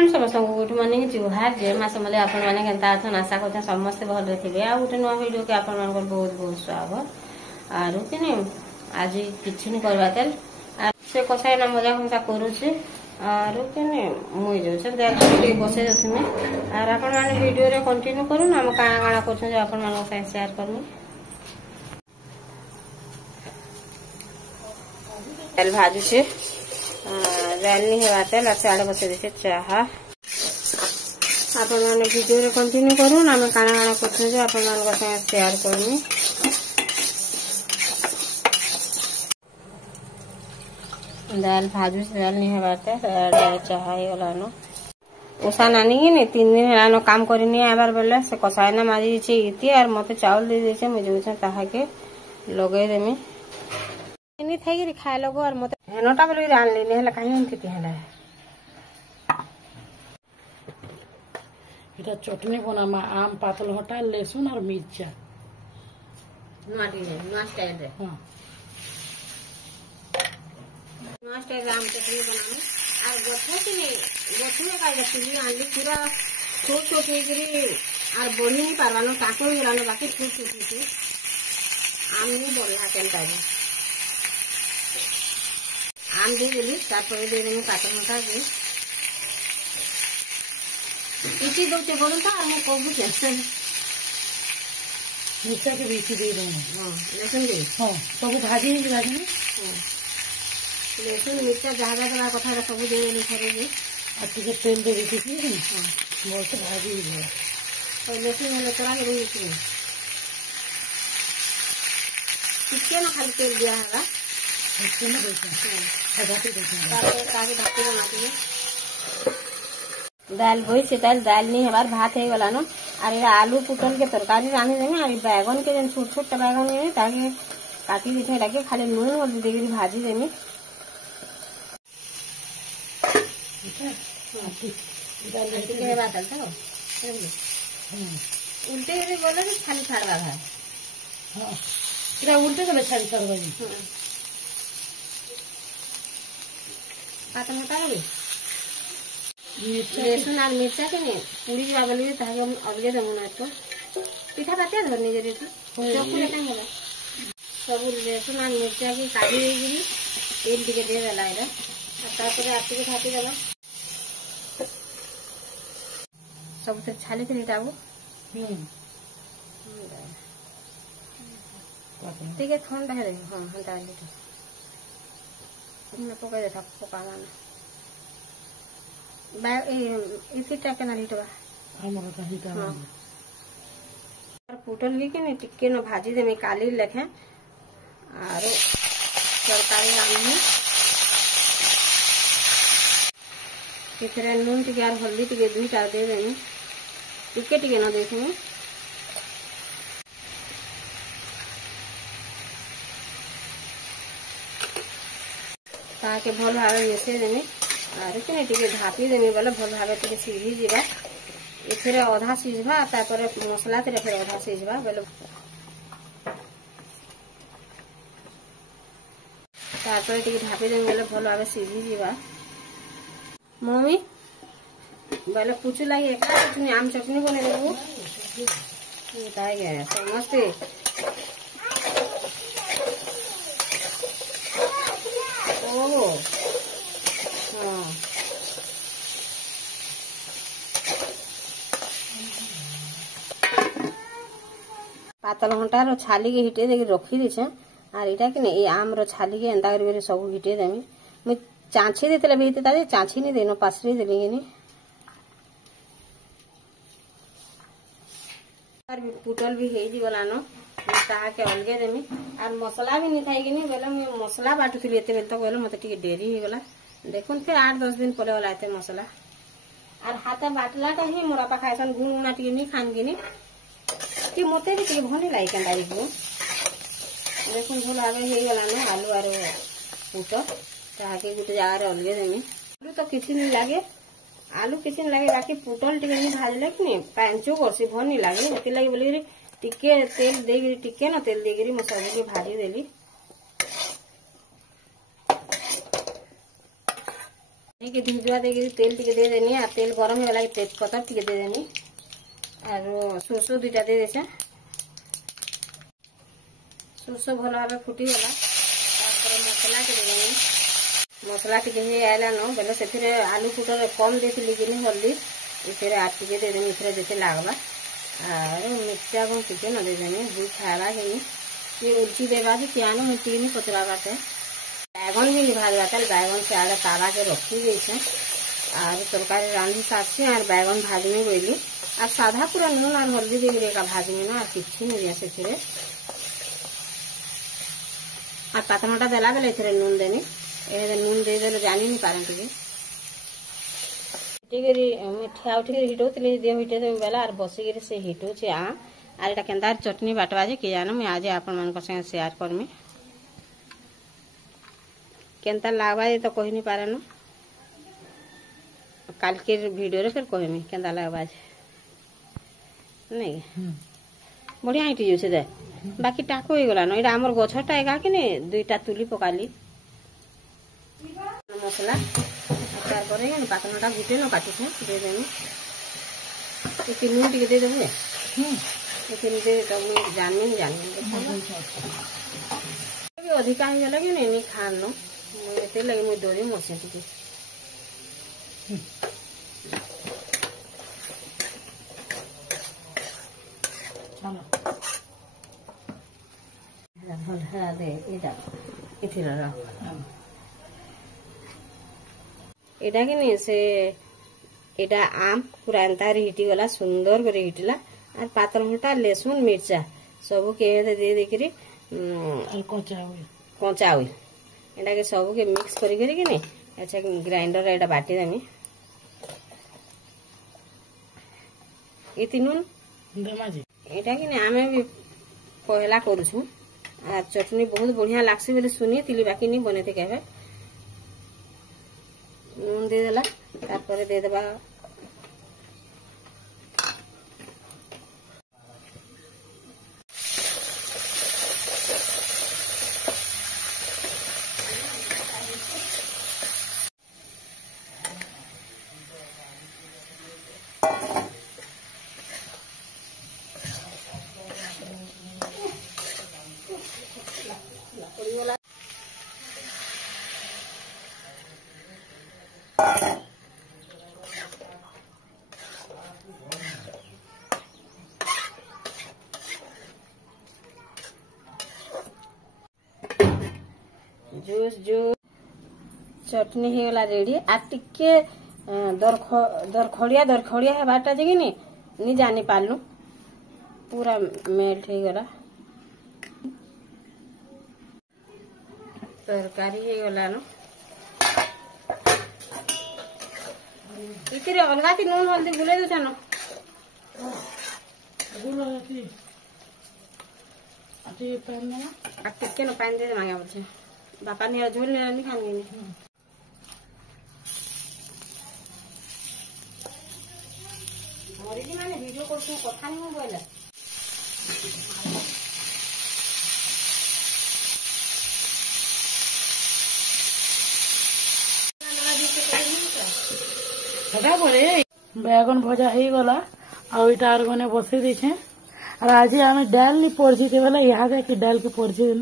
friends समस्त good morning जुहार जय माँ समले आपण मैंने केनता अछन आशा करते समस्ते भल थे आ गोटे नुआ वीडियो के आपण बहुत बहुत स्वागत आर कि आज किसी नहीं करवा तेल से कषाई ना मजा खसा करुचे आर कि मुई जो बसे जाऊँ आर आपण मैंने वीडियो रे कंटिन्यू करूँ आम काଣା काଣା कर आपण मान शेयर करमी तेल भाजू से दाल नहीं है तेल आड़े बसे देते चाह आपण मैंने वीडियो रे कंटिन्यू करूँ आम काଣା काଣା कर आपण मान शेयर करमी दाल भाजू से दाल नहीं है तेल चाह गलान उषा नानी की नहीं 3 दिन है काम करनी आबार बेले से कषाई ना मारी इति आर मत चाउल दे देছে मुझे ताहा के लगे देमी नहीं थी खाए लगो और मत हेनटा बोल आन लेनी है कहीं एमती है এটা চটনি বনামা আম পাতল হটা লেসুন আর মির্চা नुआ स्टाइल रे हां नुआ स्टाइल आम चटनी बनाने और गठो के गठो का चुली आनली पूरा छोट छोट होकरी और बढ़ी नहीं पारवानो काको गलानो बाकी छोट छोट से आम नहीं बढ़ला केनटा आम दे देली तापर दे देनी काटन मटा के इसी दौचे बोलूं था हम कोबू कैसे मिर्चा के बीच दे रहे हैं हां लहसुन दे हां सब भाजी नहीं भाजी लहसुन मिर्चा जहाँ जहाँ कथा सब दे देली थरे जे और ठीक तेल दे दी थी हां बहुत भाजी है और लहसुन में तोरा के रही थी कितने ना खाली तेल दिया है इसके में देखा आधाते देखा ताकि ढाकी बनाती है दाल बोई से दाल नहीं हमार भात है वाला नो अरे आलू पुटल के तरकारी रानी देंगे अरे बैगन के छोट छोट बैगन है ताकि काटी दिखे लगे खाली नून और देगी भाजी देनी उल्टे बोले खाली छाड़वा है उल्टे चले छाड़ी छाड़वा पातन हटा गई लहसुन और मिर्चा के नहीं पूरी जब बोली ताकि हम अलगे देमु ना तो पिठा पाते धरनी जरी थी चक्कू लेटा होला सब लहसुन और मिर्चा की काटी देगी तेल टिके दे देला इरा तापर आटी के थापी देला सब से छाली के लिटाबो ठीक है ठंडा है हां हटा लिटा पका देता पका माना इतना के ना लिटवा हमरा का हिटा और पुटल भी के नहीं टिक्के न भाजी दे में काली लेखे और तरकारी आनी कितरे नून टिके और हल्दी टिके दुईटा दे देनी टिके टिके न देखे ताकि भल भाव मिसे देनी और कि ढापी देमी बोले भल भाव सीझी जावा एथे अधा सीझा तापर मसला फिर अधा सीझा बोले तापर ढापी देमी बोले भल भाव सीझी जावा मम्मी बोले पूछू लगे एक आम चटनी बने देबू समझते ओ हाँ पातल घंटा रो छाली के हिटे देके रखी देछे आर इटा कि नहीं आम रो छाली के एंता कर सब हिटे देमी मु चांछी देतले बेते ताजे चांछी नहीं देनो पासरी देली नि और पुटल भी हे जी गलानो ताहा के अलगे देमी और मसला भी नहीं खाई कि बोले मैं मसला बाटुली एते बेल तक बोले मत टिके देरी हो गला देखुन फिर 8-10 दिन पड़े वाला एते मसला और हाथ बाटला का ही मोरा पाखा ऐसा गुण गुना टिके नहीं खान गिनी कि मते भी टिके भने लाई केंदा देखो देखुन भूल आगे हे गला ना आलू और पुट ताके गुटे जगह रे अलगे देमी आलू तो किछि नहीं लागे आलू किछि नहीं लागे बाकी पुटल टिके नहीं भाजले कि नहीं पांचो वर्षी भन नहीं लागे एते लगी बोली टिके तेल देगी टिके ना तेल देगी मैं सब के भाजी देली धुजुआ दे तेल टिके दे देनी और तेल गरम होगा तेजपत्ता टिके दे देनी और सोरसो दुईटा दे देछे सोरसो भल भाव फुटीगला मसला टिके देनी मसला टिके ही आइला न बेले से आलू पुटर कम देती कि हल्दी इसे आज टिके दे देनी इसे जैसे लागला और मिर्चा को टिके न दे देनी दुई खाला कि ये उल्टी देवा क्या मिट्टी नहीं पतला बाटे बैगन भी भाजवा बैगन से आगे ताला के रखी गई है और तरकारी रांधी साथी और बैगन भाजने गई और साधा पूरा नून और हल्दी दे भाजने ना किसी नहीं दिया से और पातमटा देला बेले थे नून देनी नून दे दे जानी नहीं पारे ठिया उठिक हिटोली दिह हिटे बेला और बसिक से हिटुचे और इटा केन्ता चटनी बाटवा जे कि जानो मुझे आज आपण मान संगे शेयर करमी केन्ता लागवा जे तो कही नहीं पारे न काल के वीडियो रे फिर कहमी केन्ता लागवा जे नहीं बढ़िया हिटी जो दे बाकी टाको हो गला न इटा हमर गछटा एगा कि ने दुईटा तुली पकाली मसला तार पर पातनटा गुटे न काटी दे देनी तीन टिके दे देबे जानी अधिका हो गला कि नहीं खान ये लगे मुझे डरी मसे टी एटा कि नहीं से एटा आम पूरा एंता हिटी गला सुंदर करे हिटला और पातर घंटा लहसुन मिर्चा सब के दे देकरी कंचा हुई एटा के सब के मिक्स करी कि नहीं अच्छा ग्राइंडर एटा बाटी देनी ये तीनून एटा कि नहीं आमे भी पहला करूछु आ चटनी बहुत बढ़िया लागसी बोले सुनी तिली बाकी नहीं बने थे कहबे नून दे देला तारपरे दे देबा जूस जो चटनी हो गला रेडी आ टिके दरखड़िया है बाटा जे नहीं जानी पालू पूरा मेल्ट हो गला तरकारी हो गला न इतरे अलगा ती नून हल्दी गुले दो न टिके न पानी दे मांगा बोलछे बापा ने झोल नहीं खानी मरी माने वीडियो करछू कथा नहीं बोले बैगन भजा हो गला आर गने बसई देछे और आज आम डाल नहीं पड़छी बोला यहाँ जाके डाल के पड़छे